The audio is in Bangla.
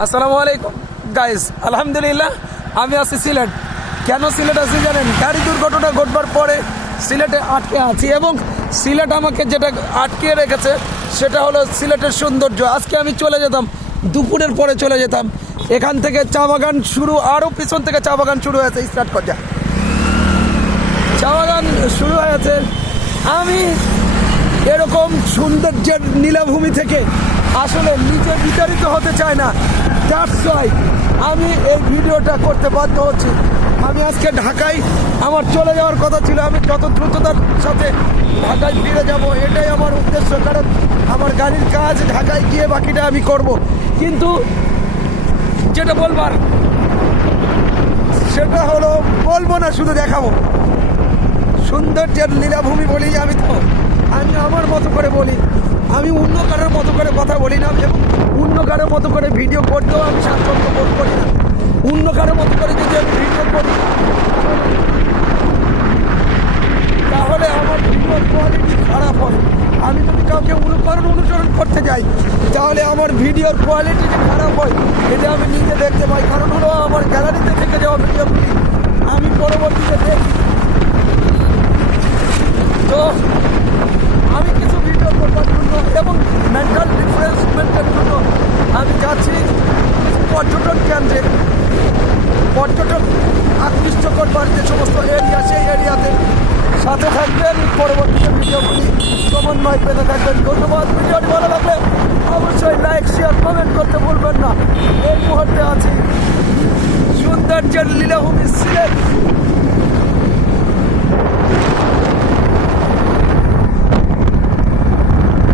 আসসালামু আলাইকুম গাইস, আলহামদুলিল্লাহ আমি আছি সিলেট। কেন সিলেট আছি জানেন? গাড়ি দুর্ঘটনা ঘটবার পরে সিলেটে আটকে আছি এবং সিলেট আমাকে যেটা আটকে রেখেছে সেটা হলো সিলেটের সৌন্দর্য। আজকে আমি চলে যেতাম, দুপুরের পরে চলে যেতাম। এখান থেকে চা বাগান শুরু, আরও পিছন থেকে চা বাগান শুরু হয়েছে, স্টার্ট করা চা বাগান শুরু হয়েছে। আমি এরকম সৌন্দর্যের নীলাভূমি থেকে আসলে নিজে বিতাড়িত হতে চাই না। দ্যাটস ওয়াই আমি এই ভিডিওটা করতে বাধ্য হচ্ছি। আমি আজকে ঢাকায় আমার চলে যাওয়ার কথা ছিল, আমি যত দ্রুততার সাথে ঢাকায় ফিরে যাব, এটাই আমার উদ্দেশ্য। কারণ আমার গাড়ির কাজ ঢাকায় গিয়ে বাকিটা আমি করব। কিন্তু যেটা বলবার সেটা হলো, বলবো না, শুধু দেখাবো। সৌন্দর্যের লীলাভূমি বলি আমি, তো আমি আমার মতো করে বলি। আমি অন্য কারোর মতো করে কথা বলি না এবং অন্য কারোর মতো করে ভিডিও করতেও আমি স্বাচ্ছন্দ্য বোধ করি না। অন্য কারোর মতো করে যদি আমি ভিডিও করি তাহলে আমার ভিডিওর কোয়ালিটি খারাপ হয়। আমি যদি কাউকে অনুসরণ করতে যাই তাহলে আমার ভিডিওর কোয়ালিটি যে খারাপ হয় এটা আমি নিজে দেখতে পাই। কারণ হলো আমার গ্যালারিতে থেকে যাওয়া ভিডিওগুলি আমি পরবর্তীতে দেখি। তো আমি কিছু ভিডিও করবার জন্য এবং মেন্টাল রিফ্রেশমেন্টের জন্য আমি যাচ্ছি পর্যটন কেন্দ্রে। পর্যটক আকৃষ্ট করবার যে সমস্ত এরিয়া, সেই এরিয়াতে সাথে থাকবেন। পরবর্তীতে ভিডিওগুলি ক্রমান্বয়ে পেতে থাকবেন। ধন্যবাদ। ভিডিওটি ভালো লাগবে।